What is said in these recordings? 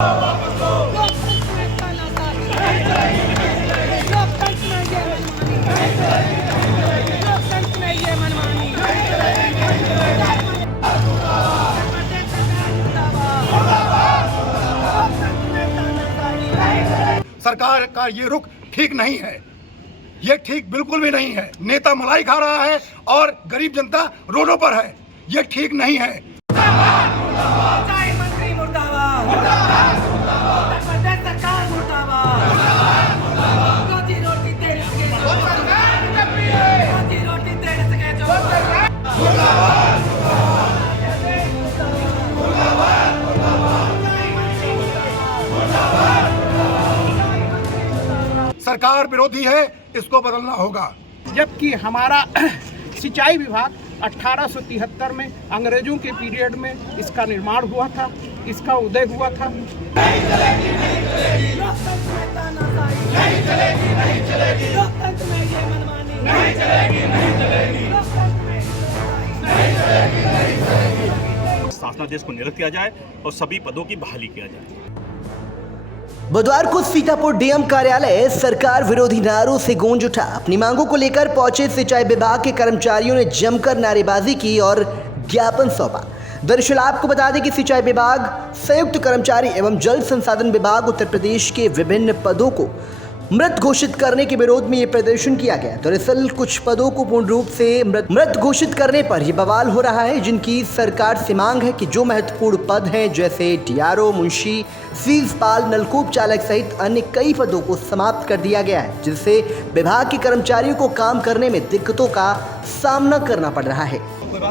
सरकार का ये रुख ठीक नहीं है, ये ठीक बिल्कुल भी नहीं है। नेता मलाई खा रहा है और गरीब जनता रोडों पर है, ये ठीक नहीं है। मंत्री मुर्दाबाद, प्रदेश सरकार मुर्दाबाद, रोजी रोटी देने के रोजी रोटी देने के जो सरकार विरोधी है, इसको बदलना होगा। जबकि हमारा सिंचाई विभाग 1873 में अंग्रेजों के पीरियड में इसका निर्माण हुआ था, इसका उदय हुआ था। नहीं चलेगी, नहीं चलेगी, लोकतंत्र में तानाशाही नहीं चलेगी, नहीं चलेगी, लोकतंत्र में ये मनमानी नहीं चलेगी, नहीं चलेगी, लोकतंत्र में नहीं चलेगी, नहीं चलेगी। शासनादेश को निरस्त किया जाए और सभी पदों की बहाली किया जाए। बुधवार को सीतापुर डीएम कार्यालय सरकार विरोधी नारों से गूंज उठा। अपनी मांगों को लेकर पहुंचे सिंचाई विभाग के कर्मचारियों ने जमकर नारेबाजी की और ज्ञापन सौंपा। दरअसल आपको बता दें कि सिंचाई विभाग, संयुक्त कर्मचारी एवं जल संसाधन विभाग उत्तर प्रदेश के विभिन्न पदों को मृत घोषित करने के विरोध में ये प्रदर्शन किया गया। दरअसल कुछ पदों को पूर्ण रूप से मृत घोषित करने पर यह बवाल हो रहा है, जिनकी सरकार से मांग है कि जो महत्वपूर्ण पद हैं जैसे डीआरओ, मुंशी, सीजपाल, नलकूप चालक सहित अन्य कई पदों को समाप्त कर दिया गया है, जिससे विभाग के कर्मचारियों को काम करने में दिक्कतों का सामना करना पड़ रहा है।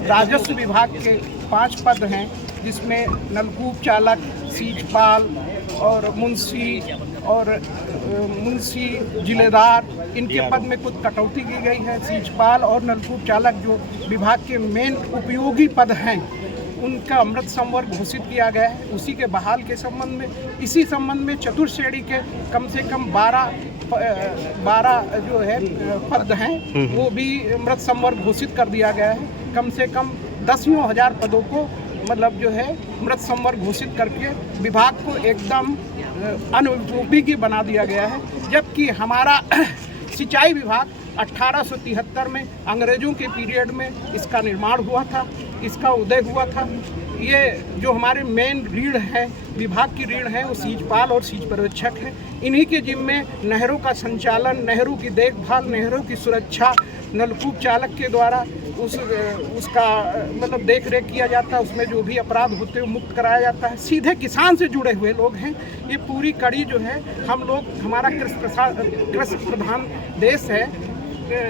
राजस्व विभाग के 5 पद हैं, जिसमें नलकूप चालक, सीजपाल और मुंशी जिलेदार, इनके पद में कुछ कटौती की गई है। सीजपाल और नलकूप चालक जो विभाग के मेन उपयोगी पद हैं, उनका अमृत संवर्ग घोषित किया गया है। उसी के बहाल के संबंध में, इसी संबंध में चतुर्श्रेणी के कम से कम 12 जो है पद हैं, वो भी अमृत संवर्ग घोषित कर दिया गया है। कम से कम 10,000 पदों को मतलब जो है मृत संवर्ग घोषित करके विभाग को एकदम अनुपयोगी बना दिया गया है। जबकि हमारा सिंचाई विभाग 1873 में अंग्रेजों के पीरियड में इसका निर्माण हुआ था, इसका उदय हुआ था। ये जो हमारे मेन रीढ़ है, विभाग की रीढ़ है, वो सीजपाल और सीज पर्यवेक्षक है। इन्हीं के जिम्मे नहरों का संचालन, नहरों की देखभाल, नहरों की सुरक्षा नलकूप चालक के द्वारा उसका मतलब देख रेख किया जाता है। उसमें जो भी अपराध होते हैं मुक्त कराया जाता है। सीधे किसान से जुड़े हुए लोग हैं। ये पूरी कड़ी जो है, हम लोग, हमारा कृषि प्रधान देश है,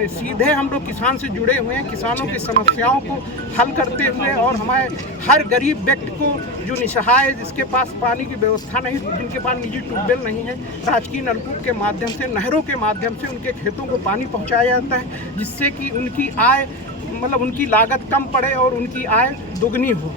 सीधे हम लोग किसान से जुड़े हुए हैं। किसानों की समस्याओं को हल करते हुए और हमारे हर गरीब व्यक्ति को जो निसहाय, जिसके पास पानी की व्यवस्था नहीं, जिनके पास निजी ट्यूबवेल नहीं है, राजकीय नलकूप के माध्यम से, नहरों के माध्यम से उनके खेतों को पानी पहुंचाया जाता है, जिससे कि उनकी आय मतलब उनकी लागत कम पड़े और उनकी आय दोगुनी हो।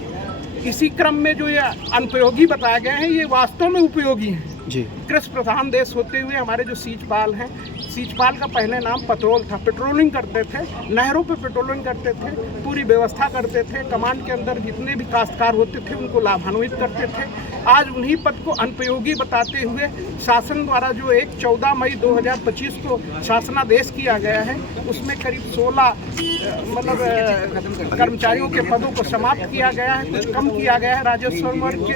इसी क्रम में जो ये अनुपयोगी बताए गए हैं, ये वास्तव में उपयोगी हैं जी। कृषि प्रधान देश होते हुए हमारे जो सीजपाल हैं, सीजपाल का पहले नाम पेट्रोल था, पेट्रोलिंग करते थे, नहरों पे पेट्रोलिंग करते थे, पूरी व्यवस्था करते थे। कमांड के अंदर जितने भी काश्तकार होते थे उनको लाभान्वित करते थे। आज उन्हीं पद को अनुपयोगी बताते हुए शासन द्वारा जो 14 मई 2025 को शासनादेश किया गया है, उसमें करीब 16 मतलब कर्मचारियों के पदों को समाप्त किया गया है, कुछ कम किया गया है राजस्व वर्ग के।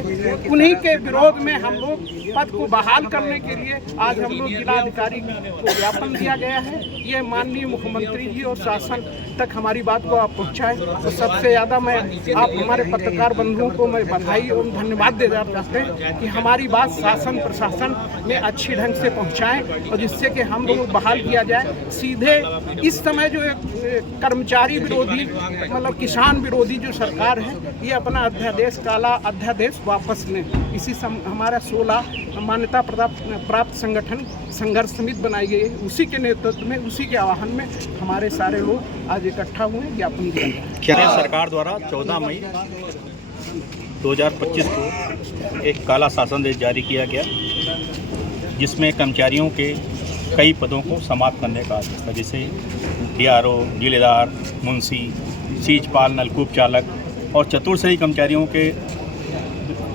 उन्हीं के विरोध में हम लोग पद को बहाल करने के लिए आज हम लोग जिलाधिकारी को ज्ञापन दिया गया है। ये माननीय मुख्यमंत्री जी और शासन तक हमारी बात को आप पहुंचाएं। तो सबसे ज़्यादा मैं आप हमारे पत्रकार बंधुओं को मैं बधाई और धन्यवाद देना चाहते हैं कि हमारी बात शासन प्रशासन में अच्छी ढंग से पहुंचाएं और जिससे कि हम लोग बहाल किया जाए। सीधे इस समय जो कर्मचारी विरोधी मतलब किसान विरोधी जो सरकार है, ये अपना अध्यादेश, काला अध्यादेश वापस लें। इसी हमारा 16 मान्यता प्राप्त संगठन संघर्ष समिति बनाई गई है, उसी के नेतृत्व में, उसी के आह्वान में हमारे सारे लोग आज इकट्ठा हुए, ज्ञापन दिया। सरकार द्वारा 14 मई 2025 को एक काला शासनादेश जारी किया गया, जिसमें कर्मचारियों के कई पदों को समाप्त करने का आदेश था, जैसे डीआरओ, जिलेदार, मुंशी, सीजपाल, नलकूप चालक और चतुर्श्रेणी कर्मचारियों के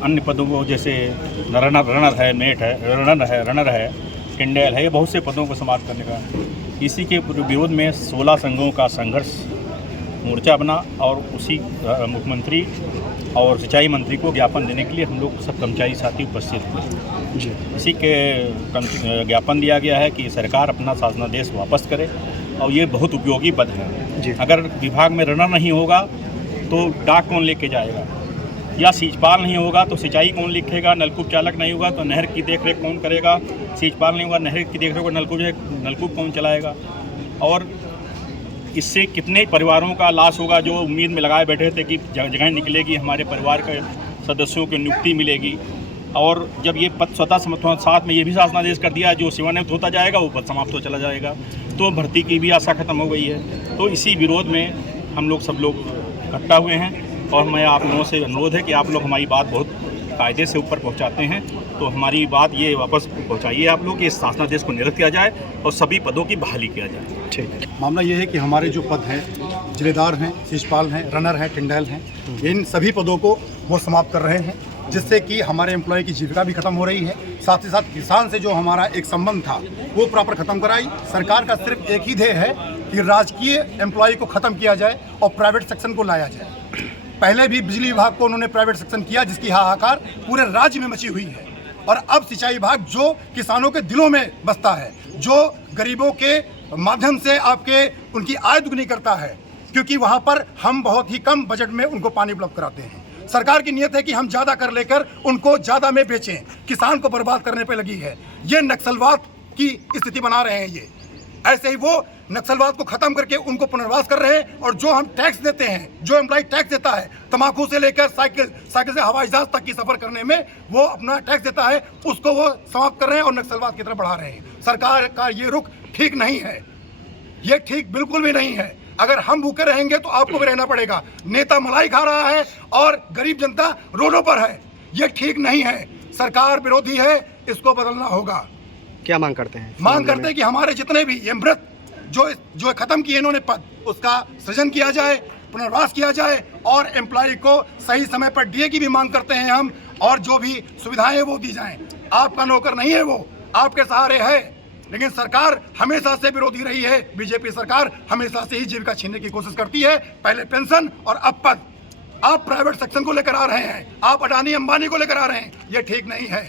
अन्य पदों को जैसे रनर है टिंडेल है, ये बहुत से पदों को समाप्त करने का। इसी के विरोध में 16 संघों का संघर्ष मोर्चा बना और उसी मुख्यमंत्री और सिंचाई मंत्री को ज्ञापन देने के लिए हम लोग सब कर्मचारी साथी उपस्थित हुए। इसी के ज्ञापन दिया गया है कि सरकार अपना शासनादेश वापस करे और ये बहुत उपयोगी पद है। अगर विभाग में रनर नहीं होगा तो डाक कौन लेके जाएगा, या सींचपाल नहीं होगा तो सिंचाई कौन लिखेगा, नलकूप चालक नहीं होगा तो नहर की देखरेख कौन करेगा, सींचपाल नहीं होगा नहर की देखरेख को नलकूप कौन चलाएगा, और इससे कितने परिवारों का लॉस होगा जो उम्मीद में लगाए बैठे थे कि जगह निकलेगी, हमारे परिवार के सदस्यों की नियुक्ति मिलेगी। और जब ये पद स्वतः साथ में ये भी शासनादेश कर दिया, जो सेवानिवृत्त होता जाएगा वो पद समाप्त हो चला जाएगा, तो भर्ती की भी आशा खत्म हो गई है। तो इसी विरोध में हम लोग सब लोग इकट्ठा हुए हैं और मैं आप लोगों से अनुरोध है कि आप लोग हमारी बात बहुत कायदे से ऊपर पहुंचाते हैं, तो हमारी बात ये वापस पहुंचाइए आप लोग कि इस शासनादेश को निरस्त किया जाए और सभी पदों की बहाली किया जाए। ठीक। मामला ये है कि हमारे जो पद हैं, जिलेदार हैं, शिषपाल हैं, रनर हैं, टिंडेल हैं, इन सभी पदों को वो समाप्त कर रहे हैं, जिससे कि हमारे एम्प्लॉय की जीविका भी खत्म हो रही है। साथ ही साथ किसान से जो हमारा एक संबंध था वो प्रॉपर खत्म कराई। सरकार का सिर्फ एक ही ध्येय है कि राजकीय एम्प्लॉय को खत्म किया जाए और प्राइवेट सेक्शन को लाया जाए। पहले भी बिजली विभाग को उन्होंने प्राइवेट सेक्शन किया, जिसकी हाहाकार पूरे राज्य में मची हुई है। और अब सिंचाई विभाग जो किसानों के दिलों में बसता है, जो गरीबों के माध्यम से आपके उनकी आय दुगनी करता है, क्योंकि वहाँ पर हम बहुत ही कम बजट में उनको पानी उपलब्ध कराते हैं। सरकार की नीयत है कि हम ज़्यादा कर लेकर उनको ज़्यादा में बेचें, किसान को बर्बाद करने पर लगी है। ये नक्सलवाद की स्थिति बना रहे हैं। ये ऐसे ही वो नक्सलवाद को खत्म करके उनको पुनर्वास कर रहे हैं। और जो हम टैक्स देते हैं, जो एम्प्लॉय टैक्स देता है, तम्बाकू से लेकर साइकिल से हवाई जहाज तक की सफर करने में वो अपना टैक्स देता है, उसको वो समाप्त कर रहे हैं और नक्सलवाद की तरफ बढ़ा रहे हैं। सरकार का ये रुख ठीक नहीं है, ये ठीक बिल्कुल भी नहीं है। अगर हम भूखे रहेंगे तो आपको भी रहना पड़ेगा। नेता मलाई खा रहा है और गरीब जनता रोडों पर है, ये ठीक नहीं है। सरकार विरोधी है, इसको बदलना होगा। क्या मांग करते हैं? मांग करते हैं कि हमारे जितने भी ये मृत जो खत्म किए इन्होंने पद, उसका सृजन किया जाए, पुनर्वास किया जाए और एम्प्लॉय को सही समय पर डीए की भी मांग करते हैं हम, और जो भी सुविधाएं वो दी जाएं। आपका नौकर नहीं है वो, आपके सहारे है, लेकिन सरकार हमेशा से विरोधी रही है। बीजेपी सरकार हमेशा से ही जीविका छीनने की कोशिश करती है, पहले पेंशन और अब पद। आप प्राइवेट सेक्शन को लेकर आ रहे हैं, आप अडानी अंबानी को लेकर आ रहे हैं, ये ठीक नहीं है।